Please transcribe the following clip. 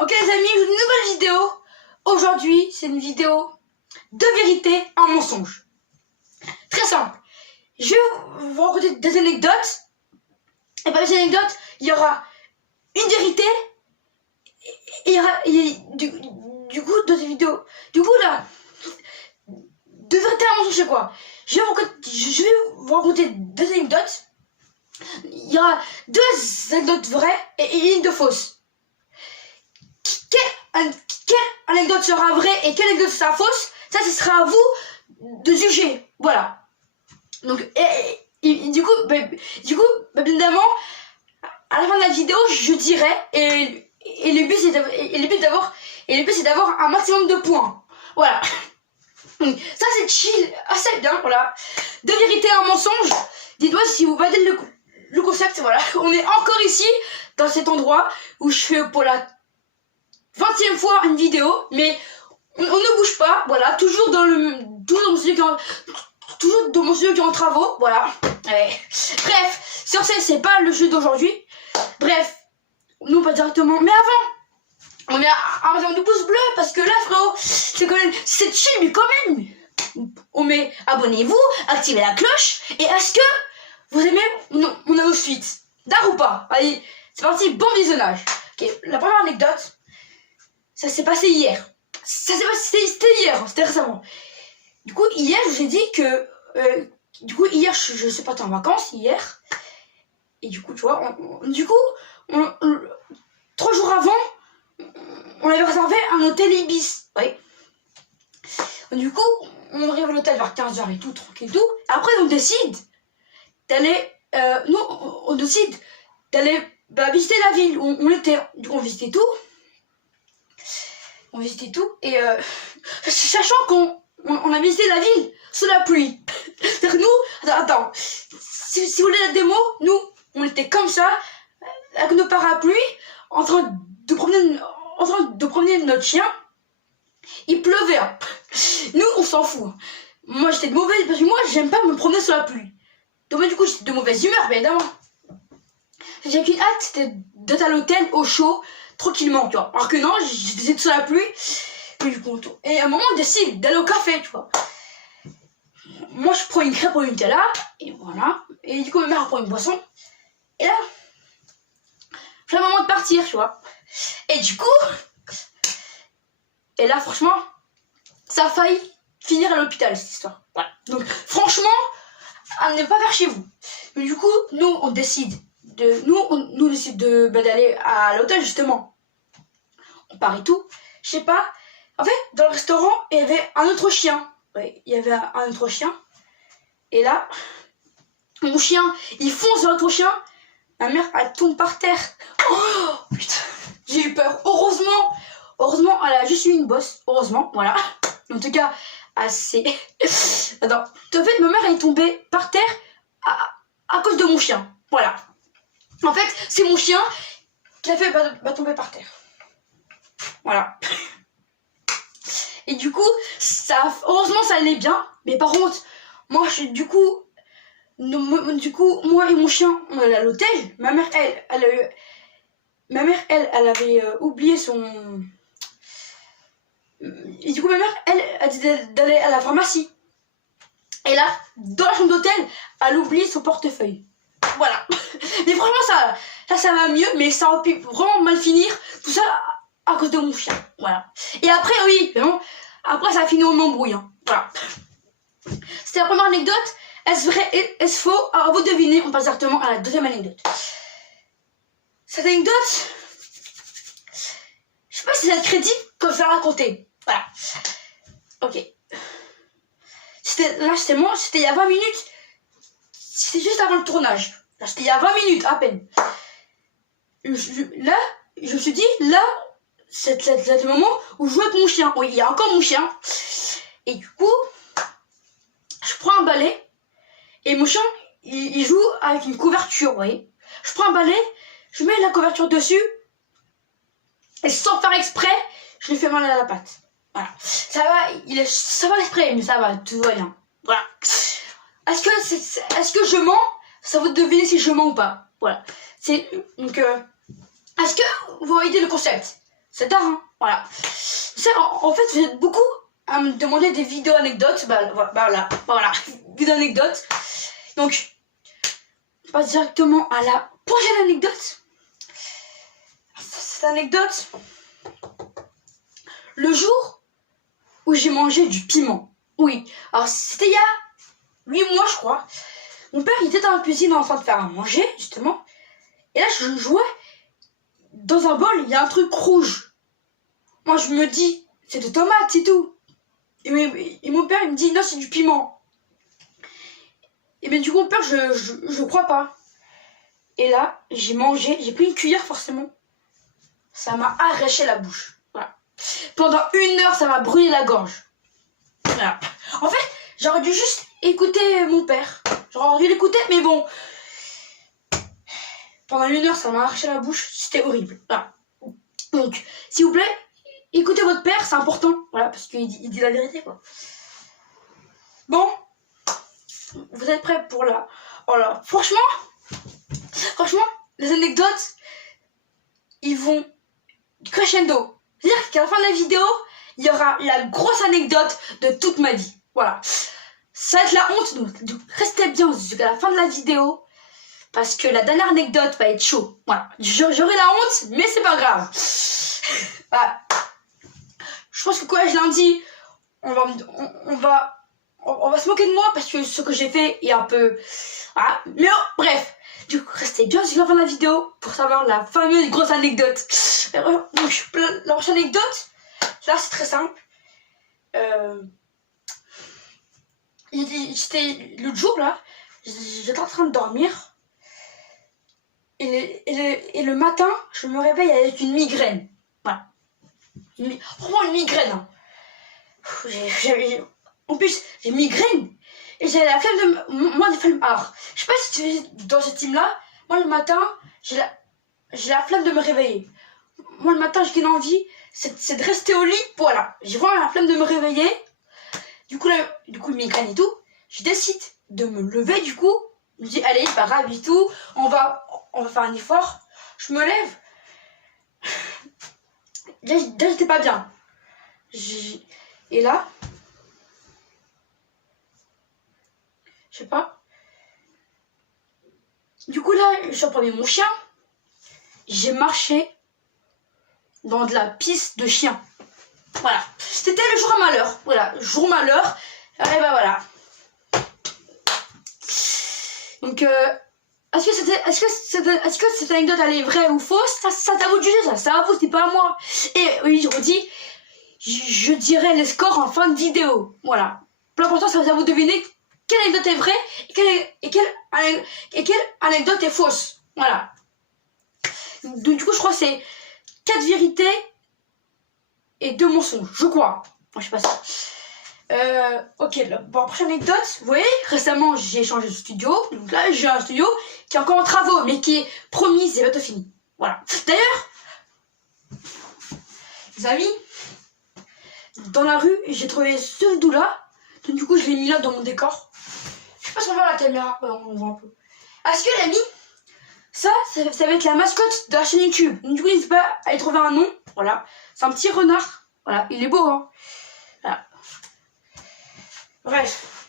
Ok les amis, une nouvelle vidéo. Aujourd'hui, c'est une vidéo de vérité en mensonge. Très simple. Je vais vous raconter des anecdotes. Et parmi ces anecdotes, il y aura une vérité. Et il y aura du coup d'autres vidéos. Du coup là, de vérité en mensonge c'est quoi? Je vais vous raconter des anecdotes. Il y aura deux anecdotes vraies et une de fausse. Quelle anecdote sera vraie et quelle anecdote sera fausse, ça ce sera à vous de juger. Voilà. Donc du coup, bien évidemment, à la fin de la vidéo, je dirai et le but c'est d'avoir un maximum de points. Voilà. Donc, ça c'est chill, assez bien. Voilà. De vérité en mensonge. Dites-moi si vous validez le concept. Voilà. On est encore ici dans cet endroit où je fais pour la 20e fois une vidéo, mais on ne bouge pas, voilà, toujours dans mon studio qui est en travaux, voilà. Bref, sur ce, c'est pas le jeu d'aujourd'hui. Bref, nous pas directement, mais avant, on met un maximum de pouces bleus, parce que là, frérot, c'est quand même, c'est chill, mais quand même, on met abonnez-vous, activez la cloche, et est-ce que vous aimez mon suite d'art ou pas? Allez, c'est parti, bon visionnage. Ok, la première anecdote. Ça s'est passé hier. C'était hier, c'était récemment. Du coup, hier, je vous ai dit que... hier, je sais pas, t'es en vacances, hier. Et du coup, tu vois, 3 jours avant, on avait réservé un hôtel Ibis. Oui. Du coup, on arrive à l'hôtel vers 15h et tout, tranquille et tout. Après, on décide d'aller... on décide d'aller visiter la ville où on était. Du coup, on visitait tout. On visitait tout et sachant qu'on a visité la ville sous la pluie. C'est-à-dire que nous, attends, si vous voulez la démo, nous, on était comme ça, avec nos parapluies, en train de promener notre chien. Il pleuvait. Hein. Nous, on s'en fout. Moi, j'étais de mauvaise, parce que moi, j'aime pas me promener sous la pluie. Donc, du coup, j'étais de mauvaise humeur, bien évidemment. J'ai qu'une hâte, c'était d'être à l'hôtel, au chaud, tranquillement, tu vois. Alors que non, j'étais sous la pluie. Et à un moment, on décide d'aller au café, tu vois. Moi, je prends une crêpe au Nutella, et voilà. Et du coup, ma mère prend une boisson. Et là, c'est le moment de partir, tu vois. Et du coup, franchement, ça a failli finir à l'hôpital, cette histoire. Voilà. Donc, franchement, à ne pas faire chez vous. Mais du coup, nous, on décide d'aller à l'hôtel, justement. On part et tout. Je sais pas. En fait, dans le restaurant, il y avait un autre chien. Ouais, il y avait un autre chien. Et là, mon chien, il fonce dans l'autre chien. Ma mère, elle tombe par terre. Oh, putain. J'ai eu peur. Heureusement, elle a juste eu une bosse. Heureusement, voilà. En tout cas, assez. Attends. En fait, ma mère, elle est tombée par terre à cause de mon chien. Voilà. En fait, c'est mon chien qui l'a fait tomber par terre. Voilà. Et du coup, heureusement, ça allait bien. Mais par contre, moi, moi et mon chien, on allait à l'hôtel. Ma mère, elle avait oublié son... Et du coup, ma mère, elle a dit d'aller à la pharmacie. Et là, dans la chambre d'hôtel, elle oublie son portefeuille. Voilà. Mais franchement, ça va mieux, mais ça aurait pu vraiment mal finir. Tout ça à cause de mon chien. Voilà. Et après, oui, vraiment, après, ça a fini en embrouille. Hein. Voilà. C'était la première anecdote. Est-ce vrai, est-ce faux? Alors, vous devinez, on passe directement à la deuxième anecdote. Cette anecdote, je sais pas si ça te crédit comme ça raconter. Voilà. Ok. C'était il y a 20 minutes. C'était juste avant le tournage. Là, c'était il y a 20 minutes à peine. Là, je me suis dit, là, c'est le moment où je joue avec mon chien. Oui, il y a encore mon chien. Et du coup, je prends un balai. Et mon chien, il joue avec une couverture, vous voyez. Je prends un balai, je mets la couverture dessus. Et sans faire exprès, je lui fais mal à la patte. Voilà. Ça va, ça va l'exprès, mais ça va, tout va bien. Voilà. Est-ce que je mens? Ça vous deviner si je mens ou pas. Voilà. Donc, est-ce que vous voyez le concept? c'est tard, hein. Voilà. Ça, en fait, vous êtes beaucoup à me demander des vidéos anecdotes. Voilà. Vidéo anecdotes. Donc, on passe directement à la prochaine anecdote. Cette anecdote, le jour où j'ai mangé du piment. Oui, alors c'était il y a 8 mois, je crois. Mon père, il était dans la cuisine en train de faire à manger, justement. Et là, je jouais. Dans un bol, il y a un truc rouge. Moi, je me dis, c'est des tomates, c'est tout. Et mon père, il me dit, non, c'est du piment. Et bien, du coup, mon père, je crois pas. Et là, j'ai mangé, j'ai pris une cuillère, forcément. Ça m'a arraché la bouche. Voilà. Pendant 1 heure, ça m'a brûlé la gorge. Voilà. En fait, j'aurais dû juste écouter mon père. J'aurais dû l'écouter, mais bon. Pendant 1 heure, ça m'a arraché la bouche. C'était horrible. Voilà. Donc, s'il vous plaît, écoutez votre père, c'est important. Voilà, parce qu'il dit la vérité, quoi. Bon. Vous êtes prêts pour la... Oh là, franchement, les anecdotes, ils vont crescendo. C'est-à-dire qu'à la fin de la vidéo, il y aura la grosse anecdote de toute ma vie. Voilà. Ça va être la honte, donc restez bien jusqu'à la fin de la vidéo. Parce que la dernière anecdote va être chaud. Voilà. J'aurai la honte, mais c'est pas grave. Voilà. Je pense que collège lundi, on va se moquer de moi parce que ce que j'ai fait est un peu... Voilà. Mais oh, bref. Du coup, restez bien jusqu'à la fin de la vidéo pour savoir la fameuse grosse anecdote. Donc, la prochaine anecdote, là, c'est très simple. C'était l'autre jour, là, j'étais en train de dormir. Et le matin, je me réveille avec une migraine. Voilà. Vraiment une migraine. Hein. En plus, j'ai migraine. Et j'ai la flemme de... Moi, des flemmes... Alors, je sais pas si tu es dans ce team-là. Moi, le matin, j'ai la flemme de me réveiller. Moi, le matin, j'ai qu'une envie, c'est de rester au lit. Voilà. J'ai vraiment la flemme de me réveiller. Du coup, migraine et tout. Je décide de me lever, du coup. Je me dis, allez, c'est pas grave et tout. On va faire un effort. Je me lève. Là, j'étais pas bien. Et là, je sais pas. Du coup, là, je promenais mon chien. J'ai marché dans de la pisse de chien. Voilà. C'était le jour malheur. Voilà. Jour malheur. Et ben voilà. Donc, est-ce que cette anecdote elle est vraie ou fausse? Ça à vous de juger, ça. C'est à vous, c'est pas à moi. Et oui, je redis, je dirai les scores en fin de vidéo. Voilà. Pour l'important, c'est à vous de deviner quelle anecdote est vraie et quelle anecdote est fausse. Voilà. Donc, du coup, je crois que c'est 4 vérités et 2 mensonges, je crois. Moi, je sais pas ça. Ok, bon, prochaine anecdote. Vous voyez, récemment, j'ai changé de studio. Donc là, j'ai un studio qui est encore en travaux, mais qui est promis, c'est bientôt fini. Voilà. D'ailleurs, les amis, dans la rue, j'ai trouvé ce doux-là. Donc du coup, je l'ai mis là dans mon décor. Je sais pas si on voit la caméra. Ouais, on voit un peu. Est-ce que l'ami, ça va être la mascotte de la chaîne YouTube. Donc du coup, n'hésitez pas à y trouver un nom. Voilà. C'est un petit renard. Voilà, il est beau, hein. Voilà. Bref.